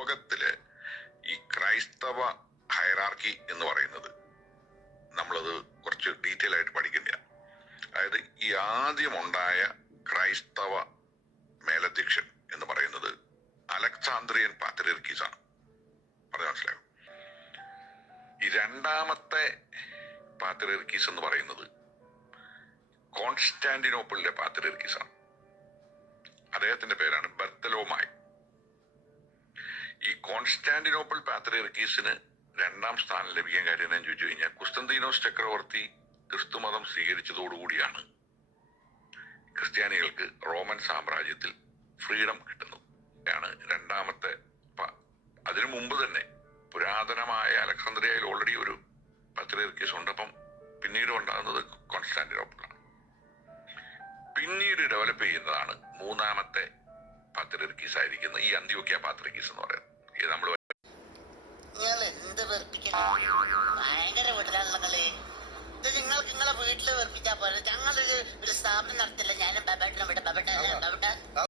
ലോകത്തില് ഈ ക്രൈസ്തവ ഹൈറാർക്കി എന്ന് പറയുന്നത് നമ്മളത് കുറച്ച് ഡീറ്റെയിൽ ആയിട്ട് പഠിക്കേണ്ടതാണ്. അതായത് ഈ ആദ്യമുണ്ടായ ക്രൈസ്തവ മേലധ്യക്ഷൻ എന്ന് പറയുന്നത് അലക്സാന്ദ്രിയൻ പാത്രിയർക്കീസ് ആണ്. പറഞ്ഞ മനസ്സിലായോ? ഈ രണ്ടാമത്തെ പാത്രിയർക്കീസ് എന്ന് പറയുന്നത് കോൺസ്റ്റാന്റിനോപ്പിളിലെ പാത്രിയർക്കീസ് ആണ്. അദ്ദേഹത്തിന്റെ പേരാണ് ബർത്തലോമായി. ഈ കോൺസ്റ്റാന്റിനോപ്പിൾ പാത്രിയർക്കീസിന് രണ്ടാം സ്ഥാനം ലഭിക്കാൻ കാര്യം എന്ന് ചോദിച്ചു കഴിഞ്ഞാൽ കുസ്തന്തീനോസ് ചക്രവർത്തി ക്രിസ്തുമതം സ്വീകരിച്ചതോടുകൂടിയാണ് ക്രിസ്ത്യാനികൾക്ക് റോമൻ സാമ്രാജ്യത്തിൽ ഫ്രീഡം കിട്ടുന്നത്. ആണ് രണ്ടാമത്തെ. അതിനു മുമ്പ് തന്നെ പുരാതനമായ അലക്സാന്ദ്രിയയിൽ ഓൾറെഡി ഒരു പാത്രിയർക്കീസ് ഉണ്ട്. അപ്പം പിന്നീട് ഉണ്ടാകുന്നത് കോൺസ്റ്റാന്റിനോപ്പിളാണ്. പിന്നീട് ഡെവലപ്പ് ചെയ്യുന്നതാണ് മൂന്നാമത്തെ പാത്രിയർക്കീസ് ആയിരിക്കുന്ന ഈ അന്ത്യോക്യ പാത്രിയർക്കീസ് എന്ന് പറയുന്നത്. ഇത് നമ്മൾ ഭയങ്കര വീട്ടിലാണല്ലേ ഇത്. നിങ്ങൾക്ക് നിങ്ങളെ വീട്ടില് വെറുപ്പിച്ചാ പോലെ ഞങ്ങളൊരു സ്ഥാപനം നടത്തില്ല. ഞാനും ബബേട്ടനും